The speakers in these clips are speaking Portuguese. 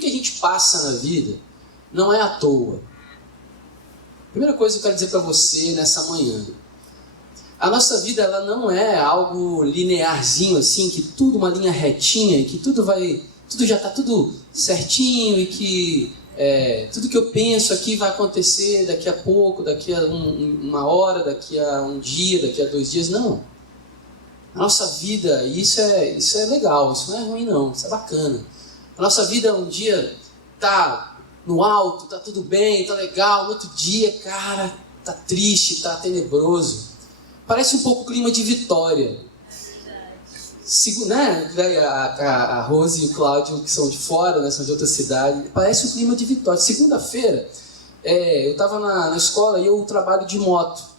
que a gente passa na vida não é à toa. Primeira coisa que eu quero dizer para você nessa manhã: a nossa vida, ela não é algo linearzinho assim, que tudo uma linha retinha, que tudo já está tudo certinho e que tudo que eu penso aqui vai acontecer daqui a pouco, daqui a uma hora, daqui a um dia, daqui a 2 dias. Não. A nossa vida, e isso é legal, isso não é ruim não, isso é bacana. A nossa vida um dia está no alto, está tudo bem, está legal, no outro dia, cara, está triste, está tenebroso. Parece um pouco o clima de Vitória. Né? A Rose e o Cláudio, que são de fora, né? São de outra cidade. Parece um clima de Vitória. Segunda-feira, eu estava na escola e eu trabalho de moto.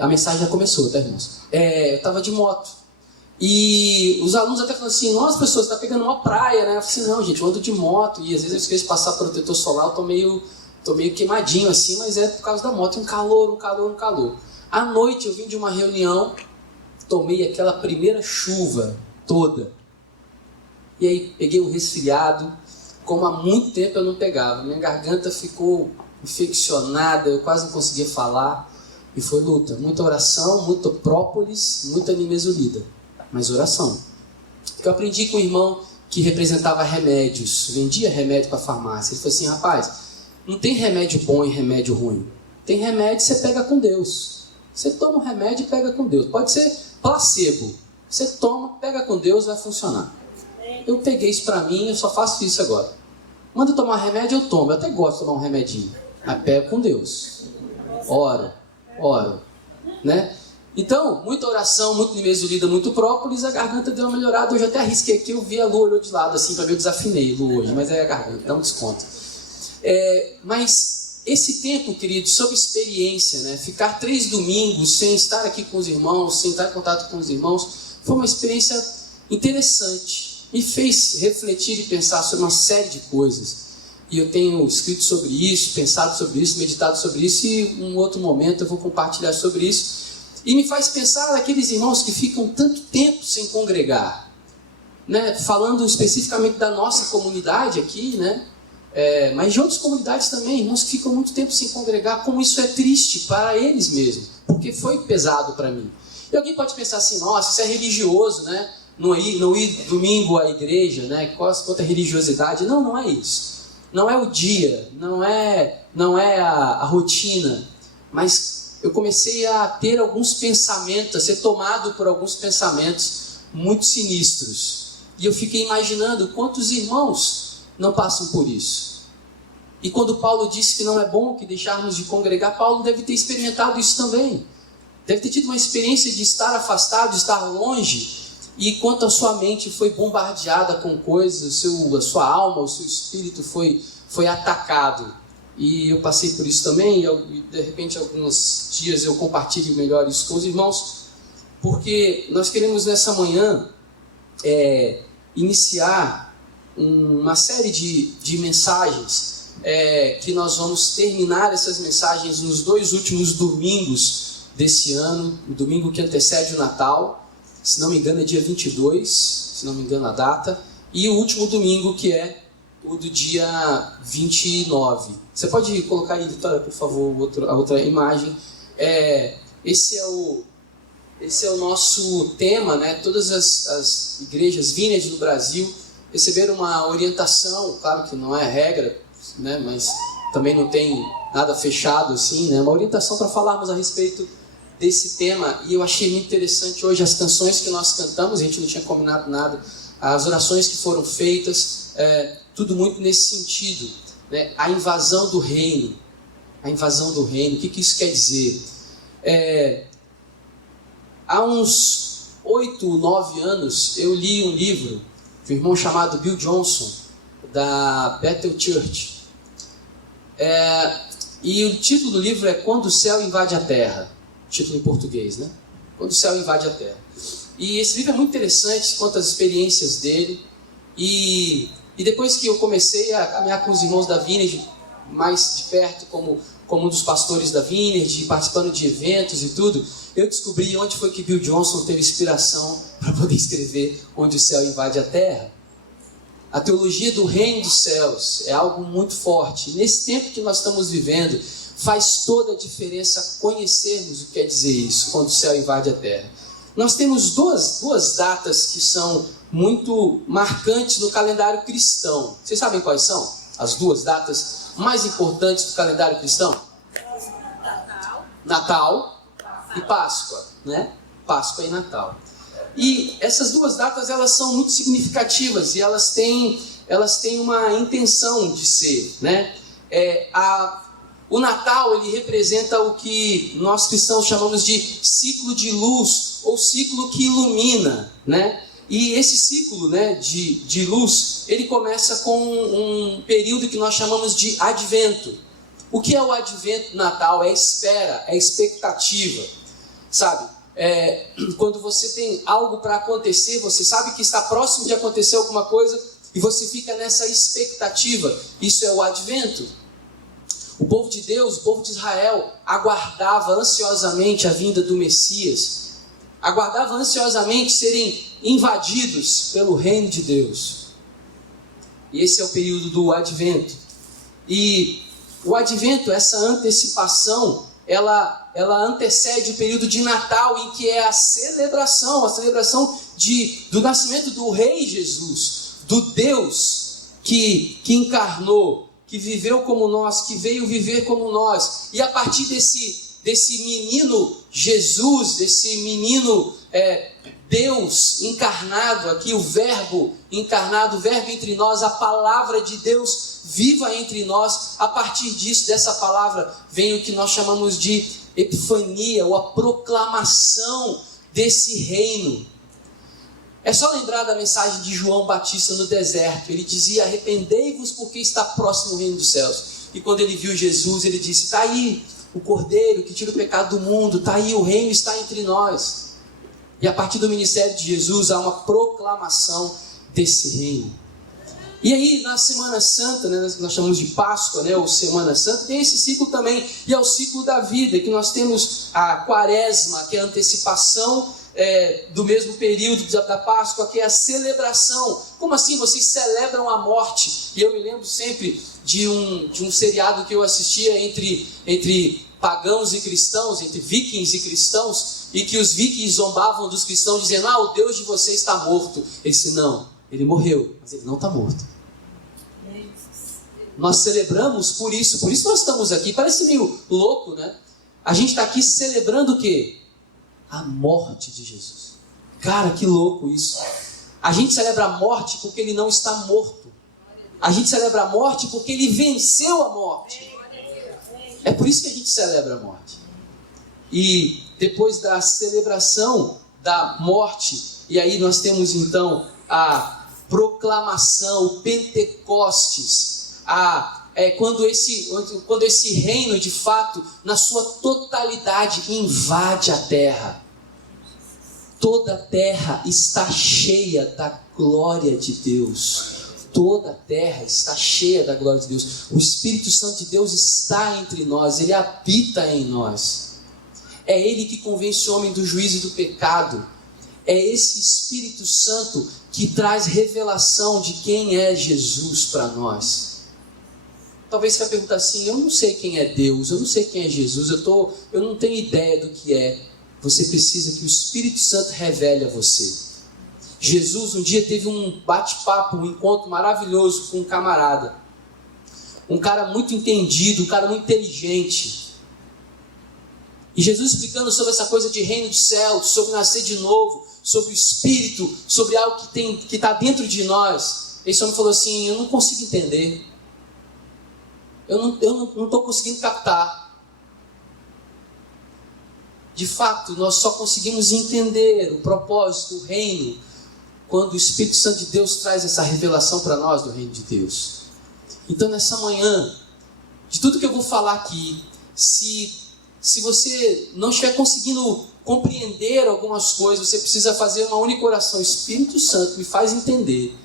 A mensagem já começou, tá, irmãos? Eu estava de moto. E os alunos até falaram assim: nossa, professor, você está pegando uma praia, né? Eu falei assim: não, gente, eu ando de moto e às vezes eu esqueço de passar protetor solar, eu tô meio queimadinho assim, mas é por causa da moto. Um calor. À noite eu vim de uma reunião, tomei aquela primeira chuva toda. E aí peguei um resfriado, como há muito tempo eu não pegava. Minha garganta ficou infeccionada, eu quase não conseguia falar. E foi luta, muita oração, muito própolis, muita nimesulida. Mas oração. Eu aprendi com um irmão que representava remédios, vendia remédio para a farmácia. Ele falou assim: rapaz, não tem remédio bom e remédio ruim. Tem remédio que você pega com Deus. Você toma um remédio e pega com Deus. Pode ser placebo. Você toma, pega com Deus, vai funcionar. Eu peguei isso para mim, eu só faço isso agora. Manda eu tomar remédio, eu tomo. Eu até gosto de tomar um remedinho. Mas pega com Deus. Oro, né? Então, muita oração, muito nimesulida, muito própolis, a garganta deu uma melhorada. Eu já até arrisquei aqui, eu vi a Lu olhou de lado assim, para ver, eu desafinei a Lu hoje, mas é a garganta, dá um desconto. Mas esse tempo, querido, sob experiência, né? Ficar 3 domingos sem estar aqui com os irmãos, sem estar em contato com os irmãos, foi uma experiência interessante. Me fez refletir e pensar sobre uma série de coisas. E eu tenho escrito sobre isso, pensado sobre isso, meditado sobre isso, e em um outro momento eu vou compartilhar sobre isso. E me faz pensar naqueles irmãos que ficam tanto tempo sem congregar, né? Falando especificamente da nossa comunidade aqui, né? Mas de outras comunidades também, irmãos que ficam muito tempo sem congregar, como isso é triste para eles mesmos, porque foi pesado para mim. E alguém pode pensar assim: nossa, isso é religioso, né? Não ir domingo à igreja, né? Quanto a religiosidade. Não é isso. Não é o dia, não é a rotina, mas eu comecei a ter alguns pensamentos, a ser tomado por alguns pensamentos muito sinistros. E eu fiquei imaginando quantos irmãos não passam por isso. E quando Paulo disse que não é bom que deixarmos de congregar, Paulo deve ter experimentado isso também. Deve ter tido uma experiência de estar afastado, de estar longe, e quanto a sua mente foi bombardeada com coisas, a sua alma, o seu espírito foi atacado. E eu passei por isso também, e de repente alguns dias eu compartilho melhor isso com os irmãos, porque nós queremos nessa manhã iniciar uma série de mensagens, que nós vamos terminar essas mensagens nos 2 últimos domingos desse ano, o domingo que antecede o Natal, se não me engano é dia 22, se não me engano a data, e o último domingo que é o do dia 29. Você pode colocar aí, Vitória, por favor, a outra imagem. Esse é o nosso tema, né? Todas as igrejas Vineyard no Brasil receberam uma orientação, claro que não é regra, né? Mas também não tem nada fechado assim, né? Uma orientação para falarmos a respeito desse tema. E eu achei muito interessante hoje as canções que nós cantamos, a gente não tinha combinado nada, as orações que foram feitas, tudo muito nesse sentido, né? A invasão do reino. O que isso quer dizer? Há uns 8, 9 anos eu li um livro de um irmão chamado Bill Johnson, da Bethel Church, e o título do livro é Quando o Céu Invade a Terra, título em português, né? Quando o Céu Invade a Terra. E esse livro é muito interessante, conta as experiências dele, e depois que eu comecei a caminhar com os irmãos da Vineyard mais de perto, como um dos pastores da Vineyard, participando de eventos e tudo, eu descobri onde foi que Bill Johnson teve inspiração para poder escrever Onde o Céu Invade a Terra. A teologia do reino dos céus é algo muito forte. Nesse tempo que nós estamos vivendo, faz toda a diferença conhecermos o que quer dizer isso, quando o céu invade a terra. Nós temos duas datas que são muito marcantes no calendário cristão. Vocês sabem quais são as duas datas mais importantes do calendário cristão? Natal e Páscoa, né? Páscoa e Natal. E essas duas datas, elas são muito significativas e elas têm uma intenção de ser, né? O Natal, ele representa o que nós cristãos chamamos de ciclo de luz, ou ciclo que ilumina, né? E esse ciclo, né, de luz, ele começa com um período que nós chamamos de advento. O que é o advento do Natal? É espera, é expectativa, sabe? Quando você tem algo para acontecer, você sabe que está próximo de acontecer alguma coisa e você fica nessa expectativa. Isso é o advento. O povo de Deus, o povo de Israel, aguardava ansiosamente a vinda do Messias. Aguardava ansiosamente serem invadidos pelo reino de Deus. E esse é o período do advento. E o advento, essa antecipação, ela antecede o período de Natal, em que é a celebração do nascimento do Rei Jesus, do Deus que encarnou, que viveu como nós, que veio viver como nós. E a partir desse menino Jesus, desse menino Deus encarnado aqui, o Verbo encarnado, o Verbo entre nós, a palavra de Deus viva entre nós. A partir disso, dessa palavra, vem o que nós chamamos de epifania, ou a proclamação desse reino. É só lembrar da mensagem de João Batista no deserto. Ele dizia: arrependei-vos porque está próximo o reino dos céus. E quando ele viu Jesus, ele disse: está aí o Cordeiro que tira o pecado do mundo, está aí, o reino está entre nós. E a partir do ministério de Jesus há uma proclamação desse reino. E aí na Semana Santa, né, nós chamamos de Páscoa, né, ou Semana Santa, tem esse ciclo também, e é o ciclo da vida, que nós temos a Quaresma, que é a antecipação do mesmo período da Páscoa, que é a celebração. Como assim? Vocês celebram a morte? E eu me lembro sempre de um seriado que eu assistia entre pagãos e cristãos, entre vikings e cristãos, e que os vikings zombavam dos cristãos, dizendo: o Deus de vocês está morto. Ele disse: não, ele morreu, mas ele não está morto. Nós celebramos por isso nós estamos aqui. Parece meio louco, né? A gente está aqui celebrando o quê? A morte de Jesus. Cara, que louco isso. A gente celebra a morte porque ele não está morto. A gente celebra a morte porque ele venceu a morte. É por isso que a gente celebra a morte. E depois da celebração da morte, e aí nós temos então a proclamação, o Pentecostes, quando esse reino de fato, na sua totalidade, invade a terra. Toda a terra está cheia da glória de Deus. Toda a terra está cheia da glória de Deus. O Espírito Santo de Deus está entre nós, ele habita em nós. É ele que convence o homem do juízo e do pecado. É esse Espírito Santo que traz revelação de quem é Jesus para nós. Talvez você vai perguntar assim: eu não sei quem é Deus, eu não sei quem é Jesus, eu não tenho ideia do que é. Você precisa que o Espírito Santo revele a você. Jesus um dia teve um bate-papo, um encontro maravilhoso com um camarada. Um cara muito entendido, um cara muito inteligente. E Jesus explicando sobre essa coisa de reino dos céus, sobre nascer de novo, sobre o Espírito, sobre algo que está dentro de nós. Esse homem falou assim: eu não consigo entender. Eu não estou conseguindo captar. De fato, nós só conseguimos entender o propósito, o reino, quando o Espírito Santo de Deus traz essa revelação para nós do reino de Deus. Então, nessa manhã, de tudo que eu vou falar aqui, se você não estiver conseguindo compreender algumas coisas, você precisa fazer uma única oração: Espírito Santo, me faz entender.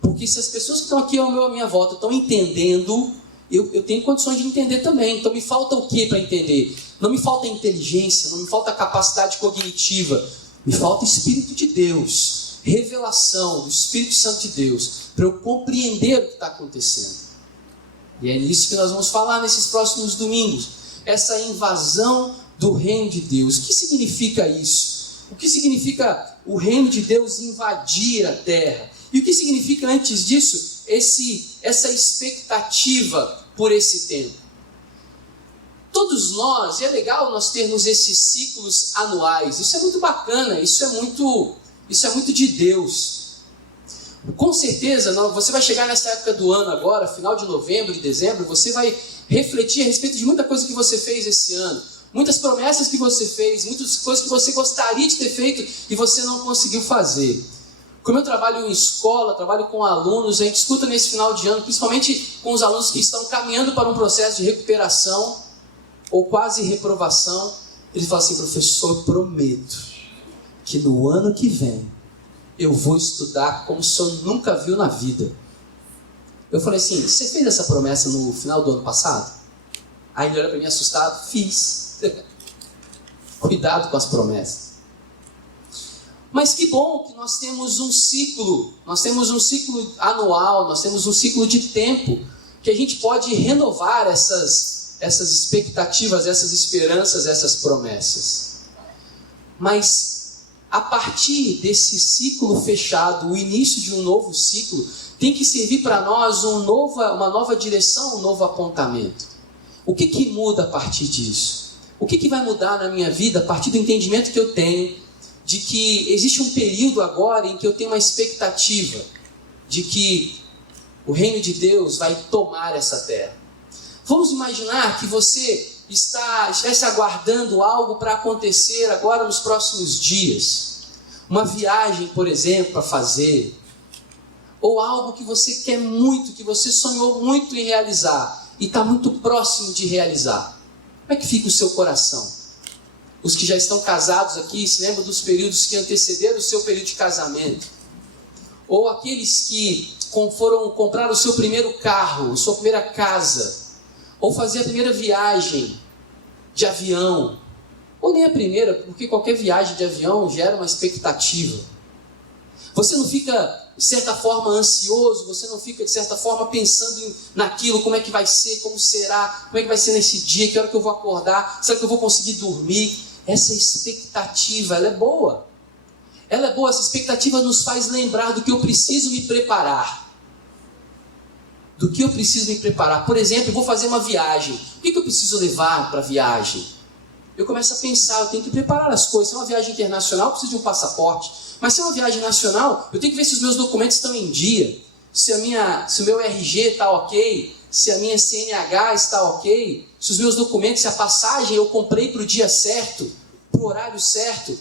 Porque se as pessoas que estão aqui à minha volta estão entendendo, eu tenho condições de entender também. Então me falta o que para entender? Não me falta inteligência, não me falta capacidade cognitiva, me falta Espírito de Deus. revelação do Espírito Santo de Deus, para eu compreender o que está acontecendo. E é nisso que nós vamos falar nesses próximos domingos. Essa invasão do reino de Deus. O que significa isso? O que significa o reino de Deus invadir a terra? E o que significa, antes disso, essa expectativa por esse tempo? Todos nós, e é legal nós termos esses ciclos anuais, isso é muito bacana, isso é muito de Deus. Com certeza, você vai chegar nessa época do ano agora, final de novembro e dezembro, você vai refletir a respeito de muita coisa que você fez esse ano, muitas promessas que você fez, muitas coisas que você gostaria de ter feito e você não conseguiu fazer. Como eu trabalho em escola, trabalho com alunos, a gente escuta nesse final de ano, principalmente com os alunos que estão caminhando para um processo de recuperação ou quase reprovação, ele fala assim: professor, eu prometo que no ano que vem eu vou estudar como o senhor nunca viu na vida. Eu falei assim: você fez essa promessa no final do ano passado? Aí ele olha para mim assustado: fiz. Cuidado com as promessas. Mas que bom que nós temos um ciclo anual, nós temos um ciclo de tempo, que a gente pode renovar essas expectativas, essas esperanças, essas promessas. Mas a partir desse ciclo fechado, o início de um novo ciclo, tem que servir para nós uma nova direção, um novo apontamento. O que muda a partir disso? O que vai mudar na minha vida a partir do entendimento que eu tenho de que existe um período agora em que eu tenho uma expectativa de que o reino de Deus vai tomar essa terra? Vamos imaginar que você estivesse aguardando algo para acontecer agora nos próximos dias. Uma viagem, por exemplo, para fazer. Ou algo que você quer muito, que você sonhou muito em realizar e está muito próximo de realizar. Como é que fica o seu coração? Os que já estão casados aqui se lembram dos períodos que antecederam o seu período de casamento. Ou aqueles que foram comprar o seu primeiro carro, a sua primeira casa. Ou fazer a primeira viagem de avião. Ou nem a primeira, porque qualquer viagem de avião gera uma expectativa. Você não fica, de certa forma, ansioso, você não fica, de certa forma, pensando naquilo, como é que vai ser, como será, como é que vai ser nesse dia, que hora que eu vou acordar, será que eu vou conseguir dormir? Essa expectativa, ela é boa. Ela é boa, essa expectativa nos faz lembrar do que eu preciso me preparar. Do que eu preciso me preparar. Por exemplo, eu vou fazer uma viagem. O que eu preciso levar para a viagem? Eu começo a pensar, eu tenho que preparar as coisas. Se é uma viagem internacional, eu preciso de um passaporte. Mas se é uma viagem nacional, eu tenho que ver se os meus documentos estão em dia. Se o meu RG está ok. Se a minha CNH está ok. Se os meus documentos, se a passagem eu comprei para o dia certo, para o horário certo.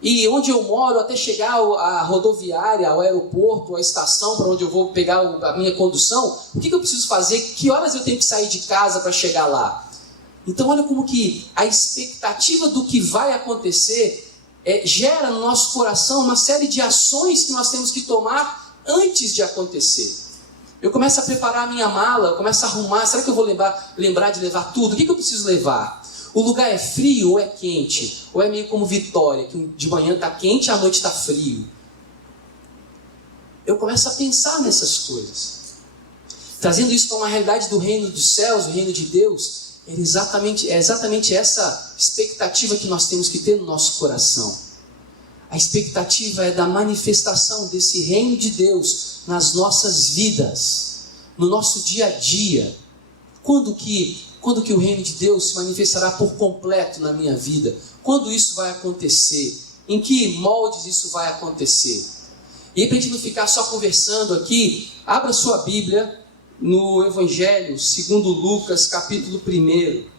E onde eu moro, até chegar à rodoviária, ao aeroporto, à estação para onde eu vou pegar a minha condução, o que eu preciso fazer? Que horas eu tenho que sair de casa para chegar lá? Então olha como que a expectativa do que vai acontecer gera no nosso coração uma série de ações que nós temos que tomar antes de acontecer. Eu começo a preparar a minha mala, eu começo a arrumar, será que eu vou lembrar de levar tudo? O que eu preciso levar? O lugar é frio ou é quente? Ou é meio como Vitória, que de manhã está quente e à noite está frio? Eu começo a pensar nessas coisas. Trazendo isso para uma realidade do reino dos céus, do reino de Deus, é exatamente essa expectativa que nós temos que ter no nosso coração. A expectativa é da manifestação desse reino de Deus nas nossas vidas, no nosso dia a dia. Quando que o reino de Deus se manifestará por completo na minha vida? Quando isso vai acontecer? Em que moldes isso vai acontecer? E para a gente não ficar só conversando aqui, abra sua Bíblia no Evangelho segundo Lucas, capítulo 1.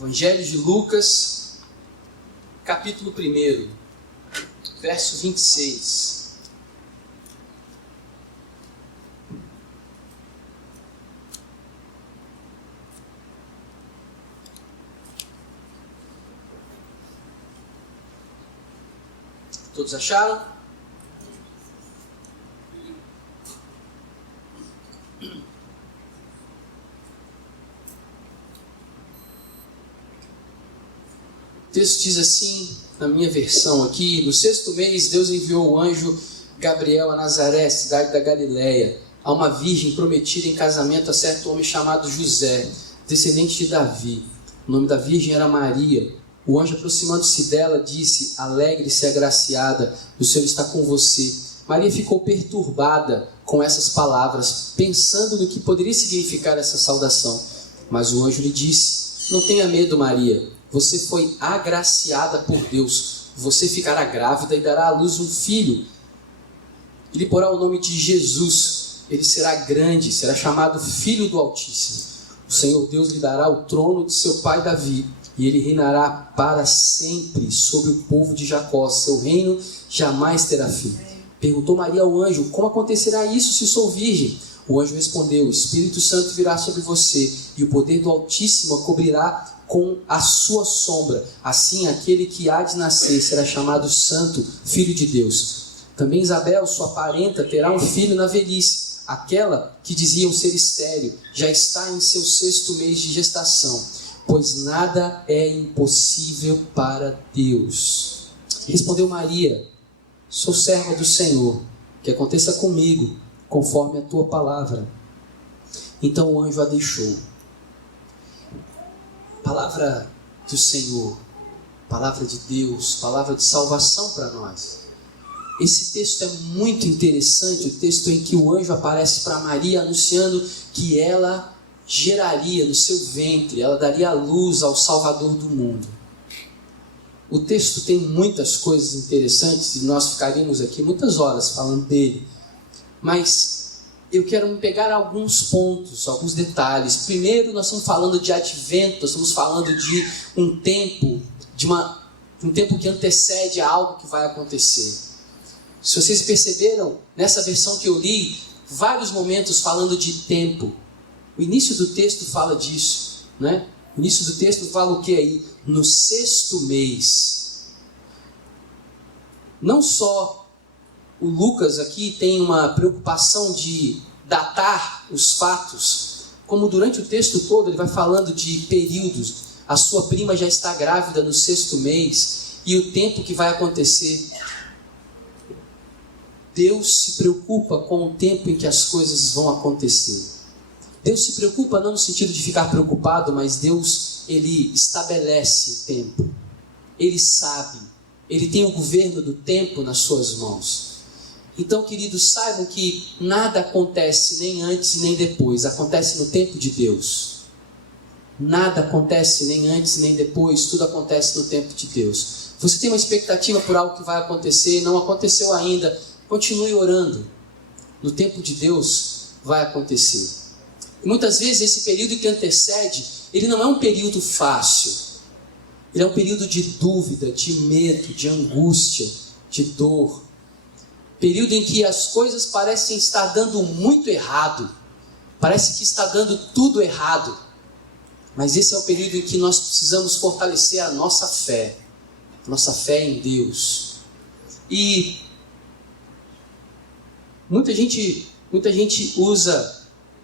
Evangelho de Lucas, capítulo 1, verso 26. Todos acharam? O texto diz assim, na minha versão aqui: no 6º mês, Deus enviou o anjo Gabriel a Nazaré, cidade da Galileia, a uma virgem prometida em casamento a certo homem chamado José, descendente de Davi. O nome da virgem era Maria. O anjo, aproximando-se dela, disse: alegre-se, agraciada, o Senhor está com você. Maria ficou perturbada com essas palavras, pensando no que poderia significar essa saudação. Mas o anjo lhe disse: não tenha medo, Maria, você foi agraciada por Deus. Você ficará grávida e dará à luz um filho. Ele porá o nome de Jesus. Ele será grande, será chamado Filho do Altíssimo. O Senhor Deus lhe dará o trono de seu pai Davi, e ele reinará para sempre sobre o povo de Jacó. Seu reino jamais terá fim. Perguntou Maria ao anjo: como acontecerá isso se sou virgem? O anjo respondeu: o Espírito Santo virá sobre você, e o poder do Altíssimo a cobrirá com a sua sombra. Assim, aquele que há de nascer será chamado Santo, Filho de Deus. Também Isabel, sua parenta, terá um filho na velhice. Aquela que diziam ser estéril já está em seu 6º mês de gestação, pois nada é impossível para Deus. Respondeu Maria: sou serva do Senhor, que aconteça comigo conforme a tua palavra. Então o anjo a deixou. Palavra do Senhor, palavra de Deus, palavra de salvação para nós. Esse texto é muito interessante, o texto em que o anjo aparece para Maria anunciando que ela geraria no seu ventre, ela daria a luz ao Salvador do mundo. O texto tem muitas coisas interessantes e nós ficaríamos aqui muitas horas falando dele, mas eu quero me pegar alguns pontos, alguns detalhes. Primeiro, nós estamos falando de advento, nós estamos falando de um tempo, um tempo que antecede a algo que vai acontecer. Se vocês perceberam, nessa versão que eu li, vários momentos falando de tempo. O início do texto fala disso, né? O início do texto fala o que aí? No 6º mês. Não só o Lucas aqui tem uma preocupação de datar os fatos, como durante o texto todo ele vai falando de períodos. A sua prima já está grávida no 6º mês e o tempo que vai acontecer. Deus se preocupa com o tempo em que as coisas vão acontecer. Deus se preocupa não no sentido de ficar preocupado, mas Deus, ele estabelece o tempo. Ele sabe. Ele tem o governo do tempo nas suas mãos. Então, queridos, saibam que nada acontece nem antes nem depois. Acontece no tempo de Deus. Nada acontece nem antes nem depois. Tudo acontece no tempo de Deus. Você tem uma expectativa por algo que vai acontecer, não aconteceu ainda. Continue orando. No tempo de Deus vai acontecer. E muitas vezes esse período que antecede, ele não é um período fácil. Ele é um período de dúvida, de medo, de angústia, de dor. Período em que as coisas parecem estar dando muito errado. Parece que está dando tudo errado. Mas esse é o período em que nós precisamos fortalecer a nossa fé. Nossa fé em Deus. E muita gente usa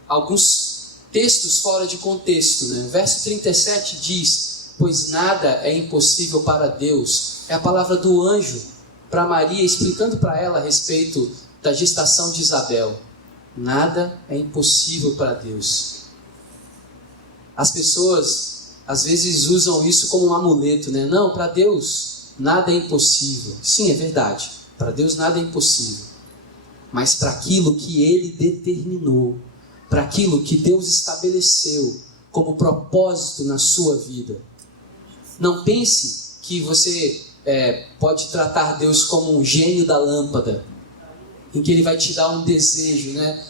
alguns textos fora de contexto, né? O verso 37 diz: pois nada é impossível para Deus. É a palavra do anjo para Maria, explicando para ela a respeito da gestação de Isabel. Nada é impossível para Deus. As pessoas às vezes usam isso como um amuleto, né? Não, para Deus nada é impossível. Sim, é verdade. Para Deus nada é impossível. Mas para aquilo que Ele determinou, para aquilo que Deus estabeleceu como propósito na sua vida. Não pense que você pode tratar Deus como um gênio da lâmpada, em que Ele vai te dar um desejo, né?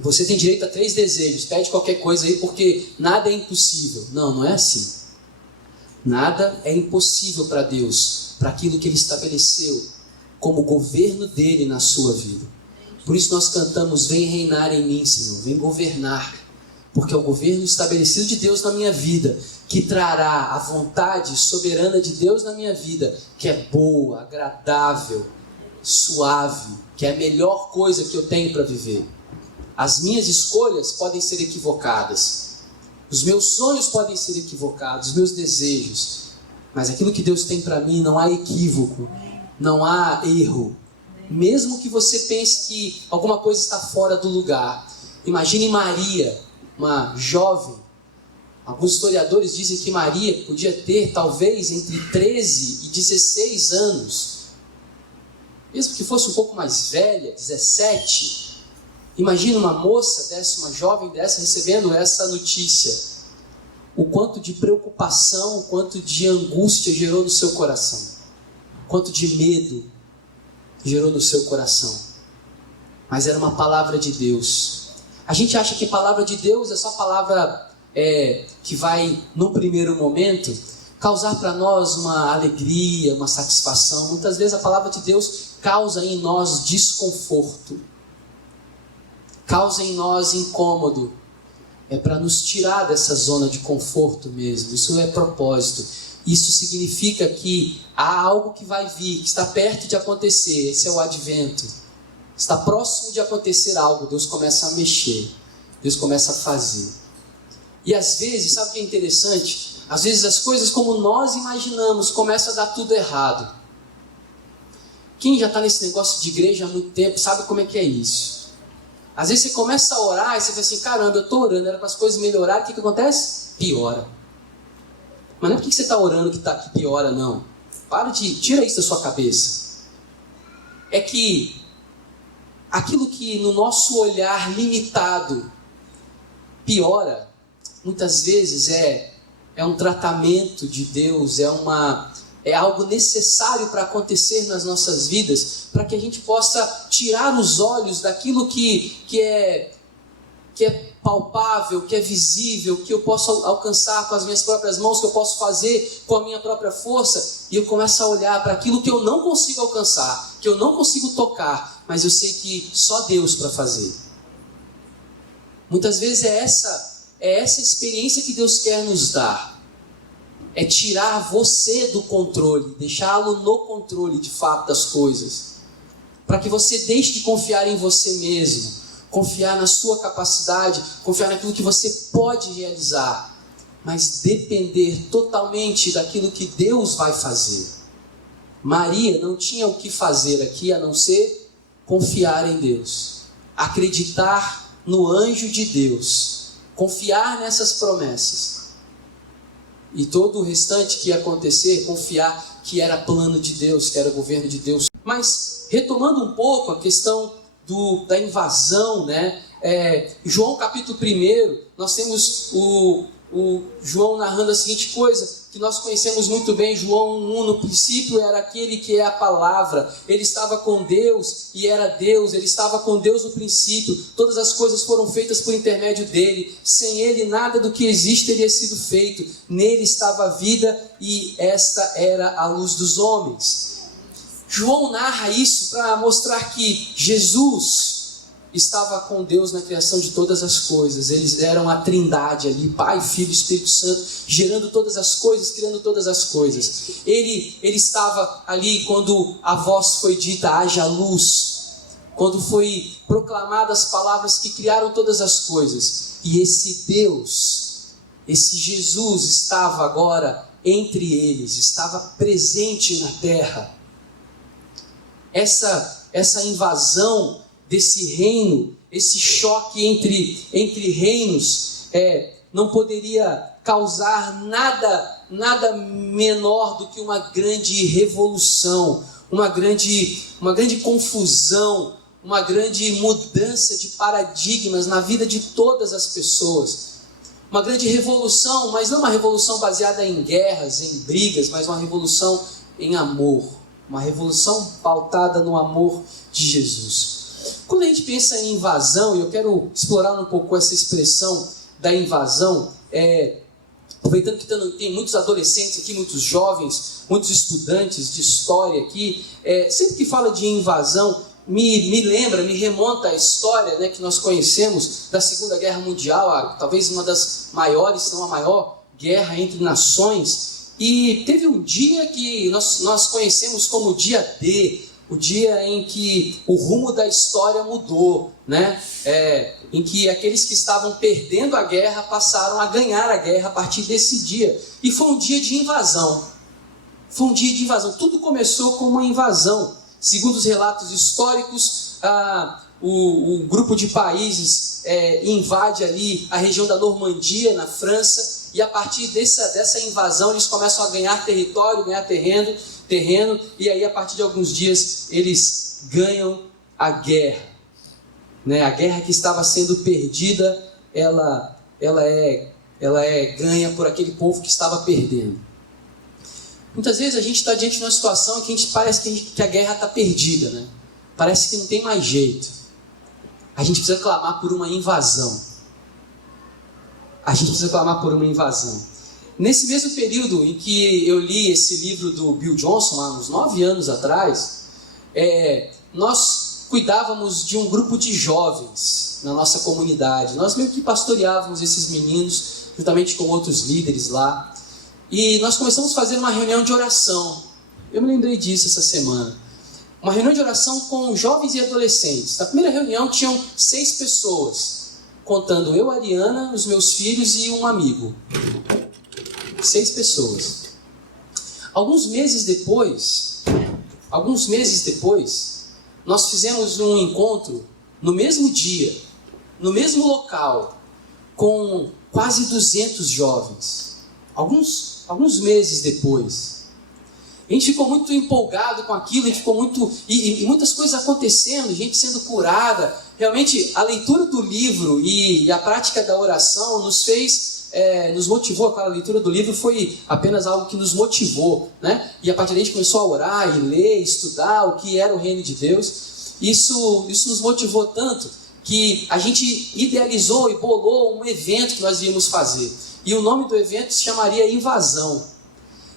Você tem direito a 3 desejos, pede qualquer coisa aí porque nada é impossível. Não, não é assim. Nada é impossível para Deus, para aquilo que Ele estabeleceu como governo dele na sua vida. Por isso nós cantamos: vem reinar em mim, Senhor, vem governar, porque é o governo estabelecido de Deus na minha vida, que trará a vontade soberana de Deus na minha vida, que é boa, agradável, suave, que é a melhor coisa que eu tenho para viver. As minhas escolhas podem ser equivocadas, Os meus sonhos podem ser equivocados, os meus desejos. Mas aquilo que Deus tem para mim, não há equívoco, não há erro. Mesmo que você pense que alguma coisa está fora do lugar. Imagine Maria, uma jovem. Alguns historiadores dizem que Maria podia ter talvez entre 13 e 16 anos. Mesmo que fosse um pouco mais velha, 17. Imagina uma moça dessa, uma jovem dessa, recebendo essa notícia. O quanto de preocupação, o quanto de angústia gerou no seu coração. O quanto de medo gerou no seu coração. Mas era uma palavra de Deus. A gente acha que palavra de Deus é só palavra que vai, no primeiro momento, causar para nós uma alegria, uma satisfação. Muitas vezes a palavra de Deus causa em nós desconforto. Causa em nós incômodo. É para nos tirar dessa zona de conforto mesmo. Isso é propósito. Isso significa que há algo que vai vir, que está perto de acontecer. Esse é o advento. Está próximo de acontecer algo. Deus começa a mexer. Deus começa a fazer. E às vezes, sabe o que é interessante? Às vezes as coisas como nós imaginamos começam a dar tudo errado. Quem já está nesse negócio de igreja há muito tempo sabe como é que é isso. Às vezes você começa a orar e você fala assim, caramba, eu estou orando, era para as coisas melhorarem, o que acontece? Piora. Mas não é porque você está orando que piora, não. Tira isso da sua cabeça. É que aquilo que no nosso olhar limitado piora, muitas vezes é um tratamento de Deus, é algo necessário para acontecer nas nossas vidas, para que a gente possa tirar os olhos daquilo que é palpável, que é visível, que eu posso alcançar com as minhas próprias mãos, que eu posso fazer com a minha própria força, e eu começo a olhar para aquilo que eu não consigo alcançar, que eu não consigo tocar, mas eu sei que só Deus para fazer. Muitas vezes é essa experiência que Deus quer nos dar. É tirar você do controle, deixá-lo no controle de fato das coisas. Para que você deixe de confiar em você mesmo, confiar na sua capacidade, confiar naquilo que você pode realizar, mas depender totalmente daquilo que Deus vai fazer. Maria não tinha o que fazer aqui a não ser confiar em Deus, acreditar no anjo de Deus, confiar nessas promessas. E todo o restante que ia acontecer, confiar que era plano de Deus, que era governo de Deus. Mas, retomando um pouco a questão da invasão, né? João capítulo 1, nós temos o João narrando a seguinte coisa, que nós conhecemos muito bem. João 1, no princípio era aquele que é a palavra, ele estava com Deus e era Deus, ele estava com Deus no princípio, todas as coisas foram feitas por intermédio dele, sem ele nada do que existe teria sido feito, nele estava a vida e esta era a luz dos homens. João narra isso para mostrar que Jesus estava com Deus na criação de todas as coisas. Eles eram a trindade ali, Pai, Filho e Espírito Santo, gerando todas as coisas, criando todas as coisas. Ele estava ali quando a voz foi dita, haja luz, quando foi proclamadas as palavras que criaram todas as coisas. E esse Deus, esse Jesus estava agora entre eles, estava presente na terra. Essa invasão desse reino, esse choque entre reinos, não poderia causar nada menor do que uma grande revolução, uma grande confusão, uma grande mudança de paradigmas na vida de todas as pessoas. Uma grande revolução, mas não uma revolução baseada em guerras, em brigas, mas uma revolução em amor, uma revolução pautada no amor de Jesus. Quando a gente pensa em invasão, e eu quero explorar um pouco essa expressão da invasão, aproveitando que tem muitos adolescentes aqui, muitos jovens, muitos estudantes de história aqui, sempre que fala de invasão, me remonta à história, né, que nós conhecemos da Segunda Guerra Mundial, talvez uma das maiores, se não a maior guerra entre nações. E teve um dia que nós conhecemos como dia D, o dia em que o rumo da história mudou, né? Em que aqueles que estavam perdendo a guerra passaram a ganhar a guerra a partir desse dia. E foi um dia de invasão. Foi um dia de invasão. Tudo começou com uma invasão. Segundo os relatos históricos, o grupo de países invade ali a região da Normandia, na França, e a partir dessa invasão eles começam a ganhar território, ganhar terreno, e aí a partir de alguns dias eles ganham a guerra. Né? A guerra que estava sendo perdida, ela é ganha por aquele povo que estava perdendo. Muitas vezes a gente está diante de uma situação em que parece que a guerra está perdida, né? Parece que não tem mais jeito. A gente precisa clamar por uma invasão. Nesse mesmo período em que eu li esse livro do Bill Johnson, há uns 9 anos atrás, nós cuidávamos de um grupo de jovens na nossa comunidade. Nós meio que pastoreávamos esses meninos, juntamente com outros líderes lá. E nós começamos a fazer uma reunião de oração. Eu me lembrei disso essa semana. Uma reunião de oração com jovens e adolescentes. Na primeira reunião tinham 6 pessoas, contando eu, Ariana, os meus filhos e um amigo. 6 pessoas. Alguns meses depois, nós fizemos um encontro no mesmo dia, no mesmo local, com quase 200 jovens. Alguns meses depois. A gente ficou muito empolgado com aquilo, a gente ficou muito... E muitas coisas acontecendo, gente sendo curada. Realmente, a leitura do livro e a prática da oração nos motivou. Aquela leitura do livro foi apenas algo que nos motivou, né? E a partir daí a gente começou a orar e ler, estudar o que era o reino de Deus. Isso nos motivou tanto que a gente idealizou e bolou um evento que nós íamos fazer. E o nome do evento se chamaria Invasão.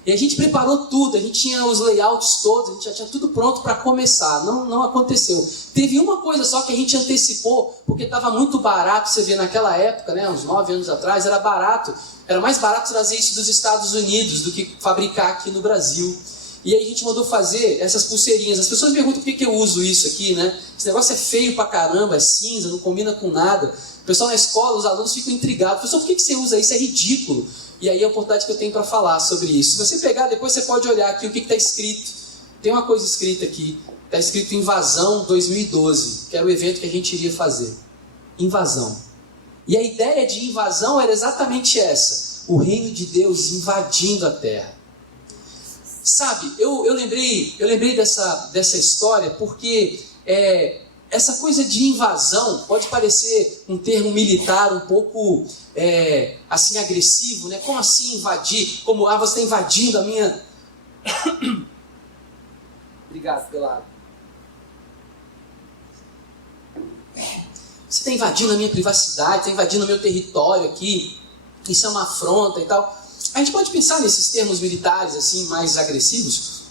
E a gente preparou tudo, a gente tinha os layouts todos, a gente já tinha tudo pronto para começar. Não aconteceu. Teve uma coisa só que a gente antecipou, porque estava muito barato. Você vê, naquela época, né, uns 9 anos atrás, era barato. Era mais barato trazer isso dos Estados Unidos do que fabricar aqui no Brasil. E aí a gente mandou fazer essas pulseirinhas. As pessoas perguntam por que eu uso isso aqui, né? Esse negócio é feio pra caramba, é cinza, não combina com nada. O pessoal na escola, os alunos ficam intrigados. Pessoal, por que você usa isso? É ridículo. E aí é a oportunidade que eu tenho para falar sobre isso. Se você pegar, depois você pode olhar aqui o que está escrito. Tem uma coisa escrita aqui. Está escrito Invasão 2012, que era o evento que a gente iria fazer. Invasão. E a ideia de invasão era exatamente essa. O reino de Deus invadindo a terra. Sabe, eu lembrei dessa história porque essa coisa de invasão pode parecer um termo militar um pouco assim agressivo, né? Como assim invadir? Como você está invadindo a minha... Obrigado pela água. Você está invadindo a minha privacidade, está invadindo o meu território aqui. Isso é uma afronta e tal. A gente pode pensar nesses termos militares assim mais agressivos,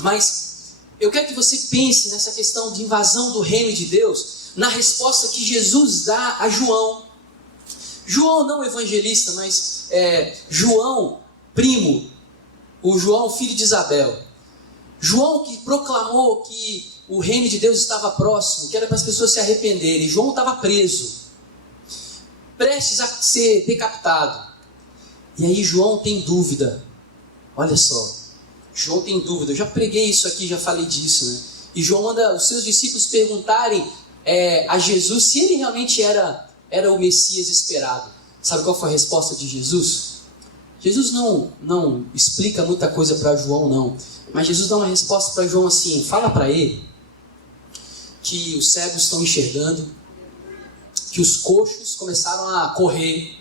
mas eu quero que você pense nessa questão de invasão do reino de Deus, na resposta que Jesus dá a João. João não evangelista, mas João, primo, o João, filho de Isabel. João que proclamou que o reino de Deus estava próximo, que era para as pessoas se arrependerem. João estava preso, prestes a ser decapitado. E aí João tem dúvida. Olha só, João tem dúvida. Eu já preguei isso aqui, já falei disso, né? E João manda os seus discípulos perguntarem a Jesus se ele realmente era o Messias esperado. Sabe qual foi a resposta de Jesus? Jesus não explica muita coisa para João, não. Mas Jesus dá uma resposta para João assim: fala para ele que os cegos estão enxergando, que os coxos começaram a correr,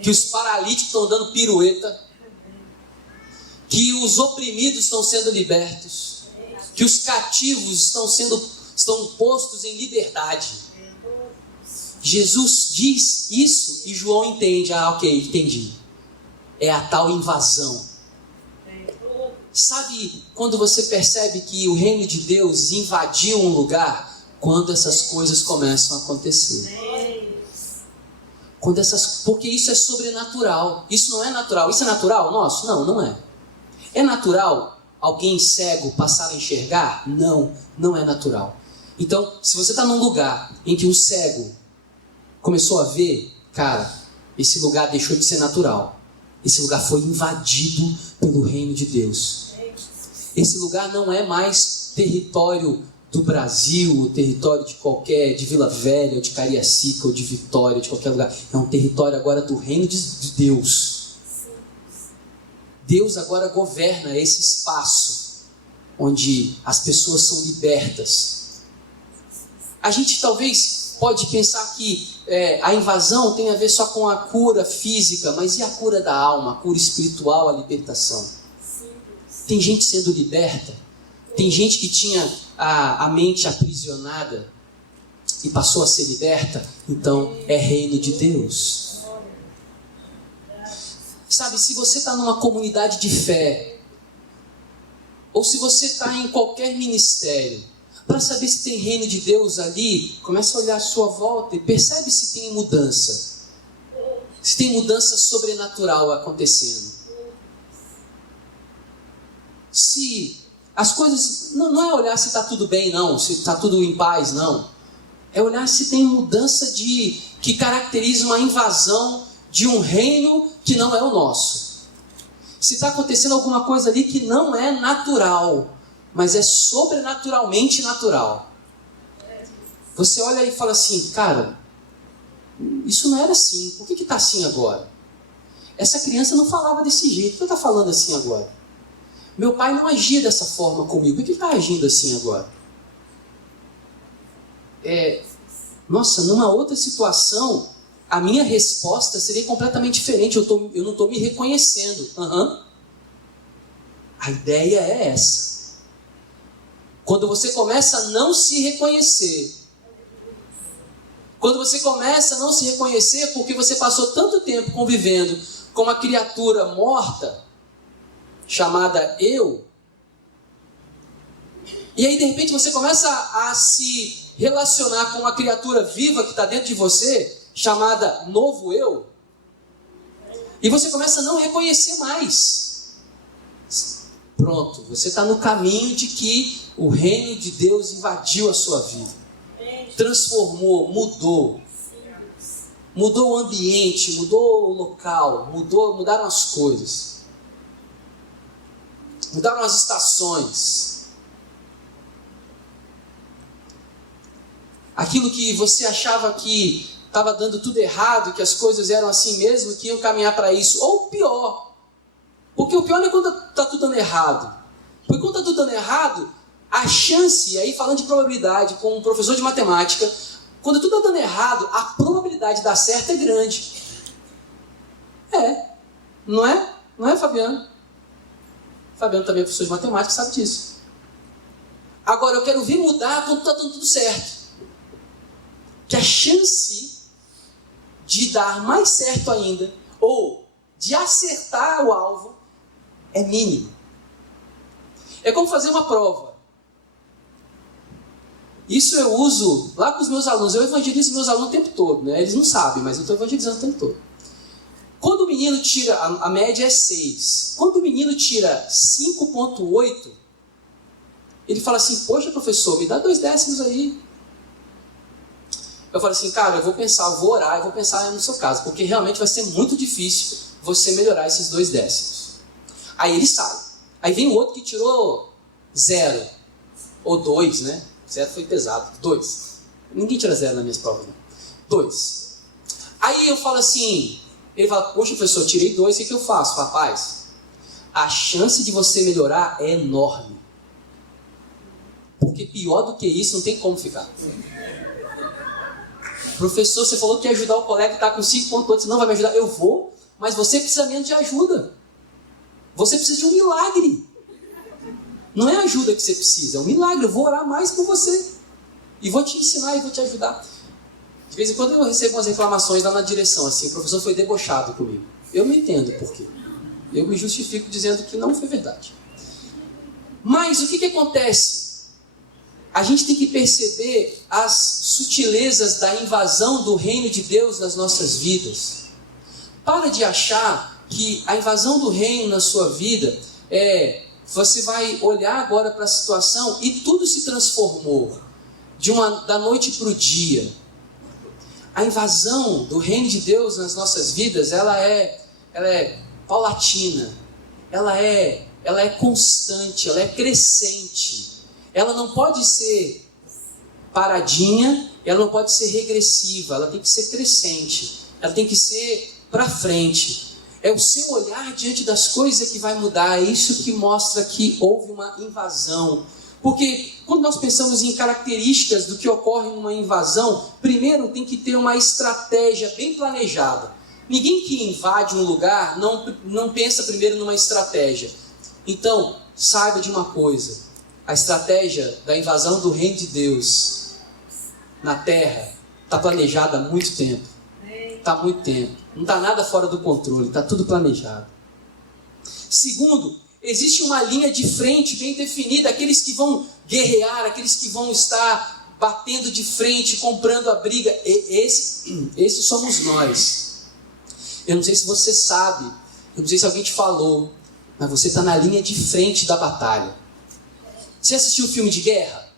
que os paralíticos estão dando pirueta, que os oprimidos estão sendo libertos, que os cativos estão postos em liberdade. Jesus diz isso e João entende. Ok, entendi. É a tal invasão. Sabe quando você percebe que o reino de Deus invadiu um lugar? Quando essas coisas começam a acontecer. Porque isso é sobrenatural. Isso não é natural. Isso é natural nosso? Não é. É natural alguém cego passar a enxergar? Não, não é natural. Então, se você está num lugar em que um cego começou a ver, cara, esse lugar deixou de ser natural. Esse lugar foi invadido pelo reino de Deus. Esse lugar não é mais território do Brasil, o território de Vila Velha, ou de Cariacica, ou de Vitória, de qualquer lugar. É um território agora do reino de Deus. Deus agora governa esse espaço onde as pessoas são libertas. A gente talvez pode pensar que a invasão tem a ver só com a cura física, mas e a cura da alma, a cura espiritual, a libertação? Tem gente sendo liberta, tem gente que tinha a mente aprisionada e passou a ser liberta, então é reino de Deus. Sabe, se você está numa comunidade de fé, ou se você está em qualquer ministério, para saber se tem reino de Deus ali, começa a olhar à sua volta e percebe se tem mudança. Se tem mudança sobrenatural acontecendo. Se as coisas... Não é olhar se está tudo bem, não. Se está tudo em paz, não. É olhar se tem mudança que caracteriza uma invasão de um reino que não é o nosso. Se está acontecendo alguma coisa ali que não é natural, mas é sobrenaturalmente natural. Você olha e fala assim, cara, isso não era assim, por que está assim agora? Essa criança não falava desse jeito, por que está falando assim agora? Meu pai não agia dessa forma comigo, por que está agindo assim agora? Nossa, numa outra situação, a minha resposta seria completamente diferente, eu não estou me reconhecendo. A ideia é essa. Quando você começa a não se reconhecer, quando você começa a não se reconhecer porque você passou tanto tempo convivendo com uma criatura morta, chamada eu, e aí de repente você começa a se relacionar com uma criatura viva que está dentro de você, chamada novo eu, e você começa a não reconhecer mais. Pronto, você está no caminho de que o reino de Deus invadiu a sua vida. Transformou, mudou. Mudou o ambiente, mudou o local, mudaram as coisas. Mudaram as estações. Aquilo que você achava que estava dando tudo errado, que as coisas eram assim mesmo, que iam caminhar para isso. Ou pior. Porque o pior não é quando está tudo dando errado. Porque quando está tudo dando errado, a chance, aí falando de probabilidade, com um professor de matemática, quando tudo está dando errado, a probabilidade de dar certo é grande. Não é? Não é, Fabiano? Fabiano também é professor de matemática, sabe disso. Agora, eu quero ver mudar quando está tudo certo. Que a chance de dar mais certo ainda, ou de acertar o alvo, é mínimo. É como fazer uma prova. Isso eu uso lá com os meus alunos. Eu evangelizo meus alunos o tempo todo, né? Eles não sabem, mas eu estou evangelizando o tempo todo. Quando o menino tira, a média é 6. Quando o menino tira 5,8, ele fala assim, poxa professor, me dá 2 décimos aí. Eu falo assim, cara, eu vou orar, eu vou pensar no seu caso, porque realmente vai ser muito difícil você melhorar esses 2 décimos. Aí ele sai. Aí vem o outro que tirou 0. Ou 2, né? 0 foi pesado. 2. Ninguém tira 0 nas minhas provas, não. 2. Aí eu falo assim, ele fala, poxa professor, tirei 2, o que eu faço? Rapaz, a chance de você melhorar é enorme. Porque pior do que isso não tem como ficar. Professor, você falou que ia ajudar o colega que está com 5,8, você não vai me ajudar? Eu vou, mas você precisa menos de ajuda. Você precisa de um milagre. Não é ajuda que você precisa, é um milagre. Eu vou orar mais por você. E vou te ensinar e vou te ajudar. De vez em quando eu recebo umas reclamações lá na direção, assim, o professor foi debochado comigo. Eu não entendo por quê. Eu me justifico dizendo que não foi verdade. Mas o que acontece? A gente tem que perceber as sutilezas da invasão do reino de Deus nas nossas vidas. Para de achar que a invasão do reino na sua vida você vai olhar agora para a situação e tudo se transformou da noite para o dia. A invasão do reino de Deus nas nossas vidas, ela é paulatina, ela é constante, ela é crescente. Ela não pode ser paradinha, ela não pode ser regressiva, ela tem que ser crescente, ela tem que ser para frente. É o seu olhar diante das coisas que vai mudar, é isso que mostra que houve uma invasão. Porque quando nós pensamos em características do que ocorre numa invasão, primeiro tem que ter uma estratégia bem planejada. Ninguém que invade um lugar não pensa primeiro numa estratégia. Então, saiba de uma coisa, a estratégia da invasão do reino de Deus na terra está planejada há muito tempo. Está há muito tempo. Não está nada fora do controle, está tudo planejado. Segundo, existe uma linha de frente bem definida, aqueles que vão guerrear, aqueles que vão estar batendo de frente, comprando a briga. Esses somos nós. Eu não sei se você sabe, eu não sei se alguém te falou, mas você está na linha de frente da batalha. Você assistiu filme de guerra?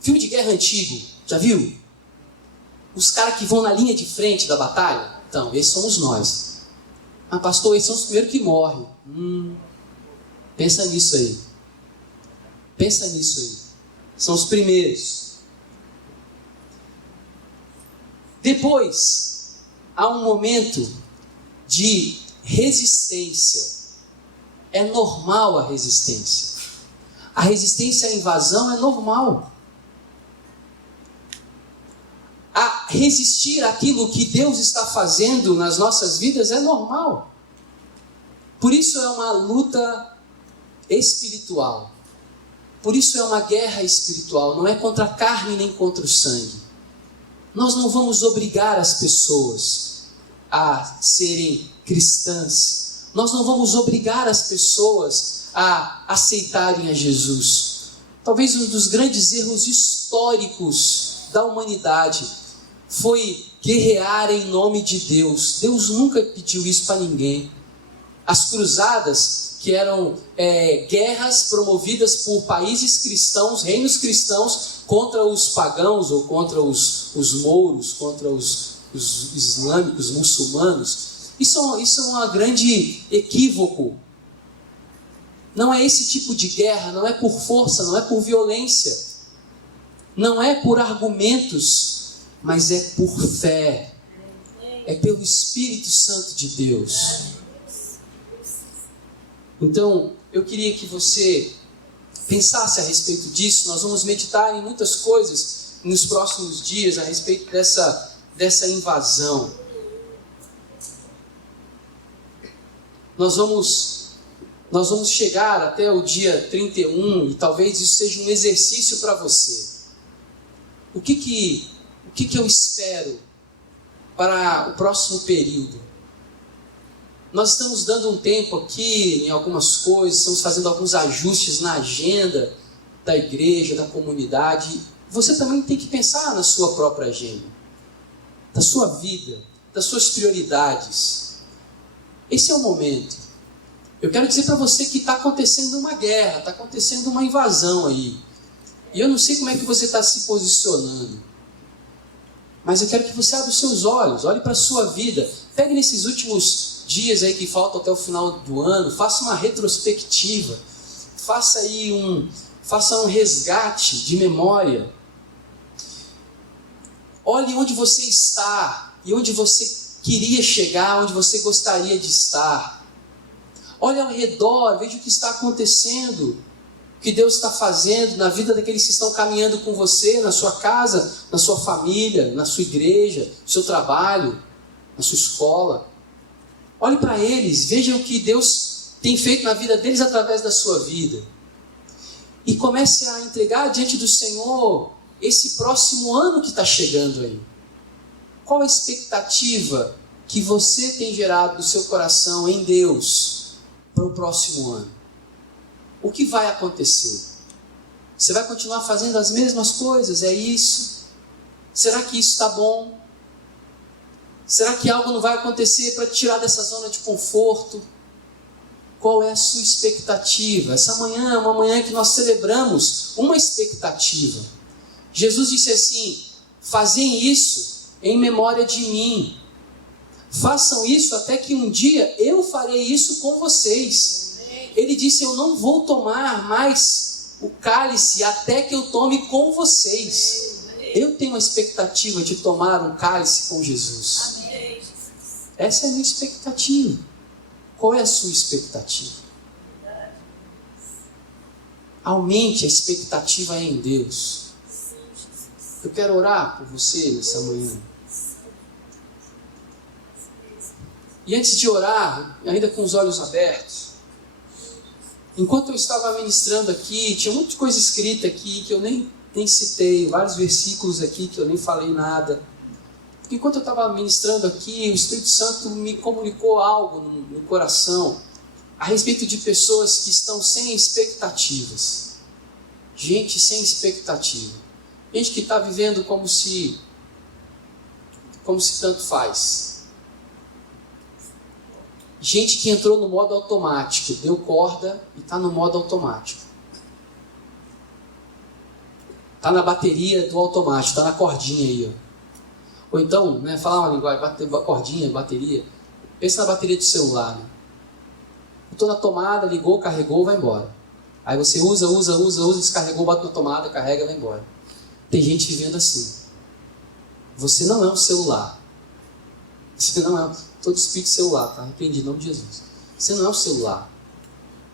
Filme de guerra antigo, já viu? Os caras que vão na linha de frente da batalha? Então, esses somos nós. Ah, pastor, esses são os primeiros que morrem. Pensa nisso aí. Pensa nisso aí. São os primeiros. Depois, há um momento de resistência. É normal a resistência. A resistência à invasão é normal. A resistir àquilo que Deus está fazendo nas nossas vidas é normal. Por isso é uma luta espiritual. Por isso é uma guerra espiritual. Não é contra a carne nem contra o sangue. Nós não vamos obrigar as pessoas a serem cristãs. Nós não vamos obrigar as pessoas a aceitarem a Jesus. Talvez um dos grandes erros históricos da humanidade foi guerrear em nome de Deus. Deus nunca pediu isso para ninguém. As cruzadas, que eram guerras promovidas por países cristãos, reinos cristãos, contra os pagãos ou contra os mouros, contra os islâmicos, muçulmanos. Isso é um grande equívoco. Não é esse tipo de guerra, não é por força, não é por violência, não é por argumentos, mas é por fé. É pelo Espírito Santo de Deus. Então, eu queria que você pensasse a respeito disso. Nós vamos meditar em muitas coisas nos próximos dias a respeito dessa invasão. Nós vamos chegar até o dia 31 e talvez isso seja um exercício para você. O que eu espero para o próximo período? Nós estamos dando um tempo aqui em algumas coisas, estamos fazendo alguns ajustes na agenda da igreja, da comunidade. Você também tem que pensar na sua própria agenda, da sua vida, das suas prioridades. Esse é o momento. Eu quero dizer para você que está acontecendo uma guerra, está acontecendo uma invasão aí. E eu não sei como é que você está se posicionando. Mas eu quero que você abra os seus olhos, olhe para a sua vida. Pegue nesses últimos dias aí que faltam até o final do ano, faça uma retrospectiva. Faça um resgate de memória. Olhe onde você está e onde você queria chegar, onde você gostaria de estar. Olhe ao redor, veja o que está acontecendo, o que Deus está fazendo na vida daqueles que estão caminhando com você, na sua casa, na sua família, na sua igreja, no seu trabalho, na sua escola. Olhe para eles, veja o que Deus tem feito na vida deles através da sua vida. E comece a entregar diante do Senhor esse próximo ano que está chegando aí. Qual a expectativa que você tem gerado no seu coração em Deus para o próximo ano? O que vai acontecer? Você vai continuar fazendo as mesmas coisas? É isso? Será que isso está bom? Será que algo não vai acontecer para te tirar dessa zona de conforto? Qual é a sua expectativa? Essa manhã é uma manhã que nós celebramos uma expectativa. Jesus disse assim: fazem isso em memória de mim. Façam isso até que um dia eu farei isso com vocês. Ele disse: eu não vou tomar mais o cálice até que eu tome com vocês. Eu tenho a expectativa de tomar um cálice com Jesus. Essa é a minha expectativa. Qual é a sua expectativa? Aumente a expectativa em Deus. Eu quero orar por você nessa manhã. E antes de orar, ainda com os olhos abertos, enquanto eu estava ministrando aqui, tinha muita coisa escrita aqui que eu nem citei, vários versículos aqui que eu nem falei nada. Enquanto eu estava ministrando aqui, o Espírito Santo me comunicou algo no coração a respeito de pessoas que estão sem expectativas. Gente sem expectativa. Gente que está vivendo como se tanto faz. Gente que entrou no modo automático, deu corda e está no modo automático. Está na bateria do automático, está na cordinha aí, ó. Ou então, falar uma linguagem, cordinha, bateria. Pensa na bateria do celular. Estou na tomada, ligou, carregou, vai embora. Aí você usa, descarregou, bate na tomada, carrega, vai embora. Tem gente vivendo assim. Você não é um celular. Você não é todo espírito celular, tá? Repreendido em nome de Jesus. Você não é um celular.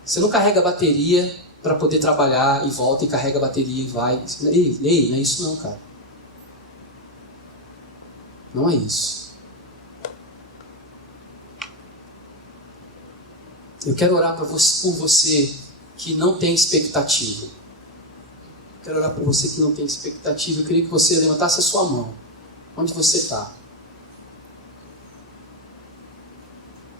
Você não carrega a bateria para poder trabalhar e volta e carrega a bateria e vai. Ei, não é isso não, cara. Não é isso. Eu quero orar por você que não tem expectativa. Eu quero orar por você que não tem expectativa. Eu queria que você levantasse a sua mão. Onde você está?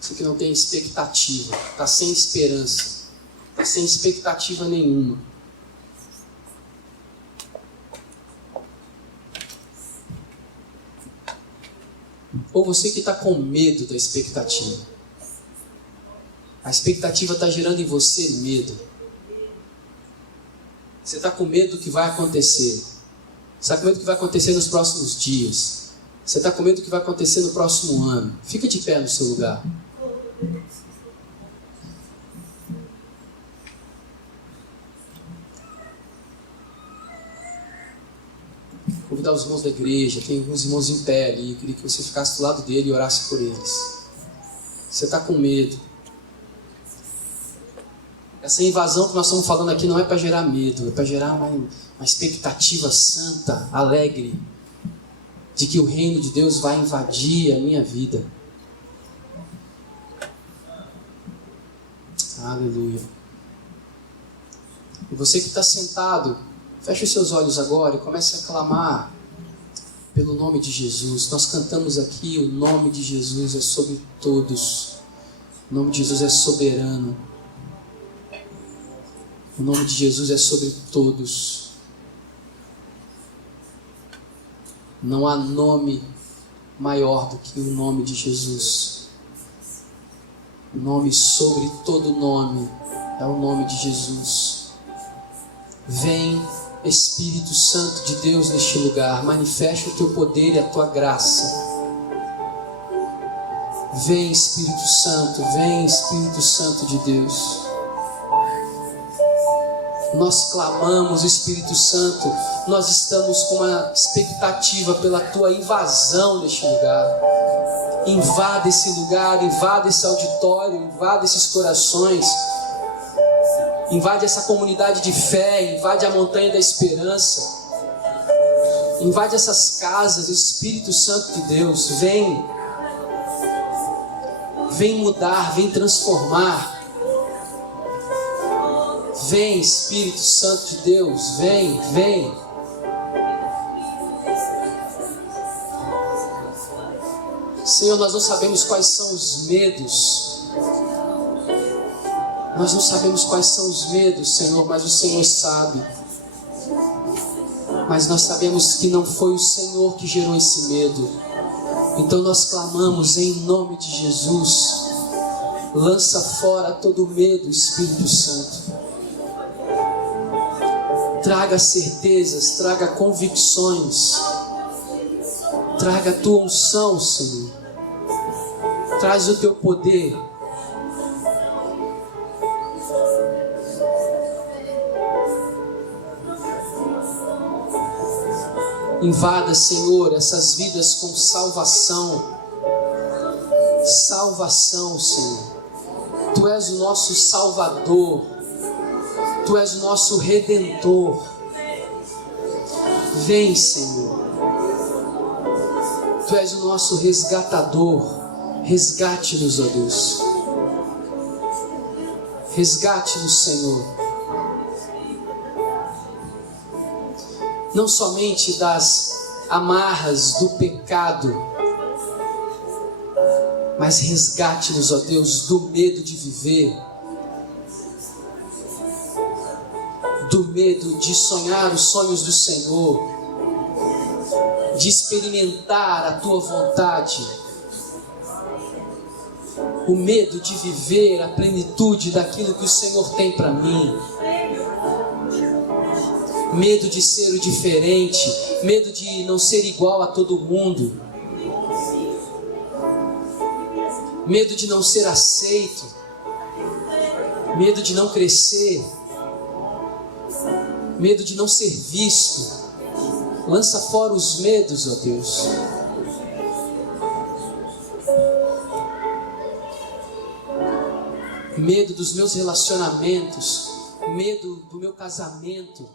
Você que não tem expectativa, está sem esperança, está sem expectativa nenhuma. Ou você que está com medo da expectativa. A expectativa está gerando em você medo. Você está com medo do que vai acontecer. Você está com medo do que vai acontecer nos próximos dias. Você está com medo do que vai acontecer no próximo ano. Fica de pé no seu lugar. Convidar os irmãos da igreja, tem alguns irmãos em pé ali, eu queria que você ficasse do lado dele e orasse por eles. Você está com medo. Essa invasão que nós estamos falando aqui não é para gerar medo, é para gerar uma expectativa santa, alegre, de que o reino de Deus vai invadir a minha vida. Aleluia. E você que está sentado, feche os seus olhos agora e comece a clamar pelo nome de Jesus. Nós cantamos aqui, o nome de Jesus é sobre todos. O nome de Jesus é soberano. O nome de Jesus é sobre todos. Não há nome maior do que o nome de Jesus. O nome sobre todo nome é o nome de Jesus. Vem, Espírito Santo de Deus, neste lugar, manifesta o teu poder e a tua graça. Vem, Espírito Santo de Deus. Nós clamamos, Espírito Santo, nós estamos com uma expectativa pela tua invasão neste lugar. Invada esse lugar, invada esse auditório, invada esses corações. Invade essa comunidade de fé, invade a montanha da esperança. Invade essas casas, Espírito Santo de Deus, vem. Vem mudar, vem transformar. Vem, Espírito Santo de Deus, vem. Senhor, nós não sabemos quais são os medos. Nós não sabemos quais são os medos, Senhor, mas o Senhor sabe. Mas nós sabemos que não foi o Senhor que gerou esse medo. Então nós clamamos em nome de Jesus. Lança fora todo medo, Espírito Santo. Traga certezas, traga convicções. Traga a tua unção, Senhor. Traz o teu poder. Invada, Senhor, essas vidas com salvação. Salvação, Senhor. Tu és o nosso Salvador. Tu és o nosso Redentor. Vem, Senhor. Tu és o nosso resgatador. Resgate-nos, ó Deus. Resgate-nos, Senhor. Não somente das amarras do pecado, mas resgate-nos, ó Deus, do medo de viver, do medo de sonhar os sonhos do Senhor, de experimentar a tua vontade, o medo de viver a plenitude daquilo que o Senhor tem para mim. Medo de ser o diferente, medo de não ser igual a todo mundo, medo de não ser aceito, medo de não crescer, medo de não ser visto. Lança fora os medos, ó Deus. Medo dos meus relacionamentos, medo do meu casamento,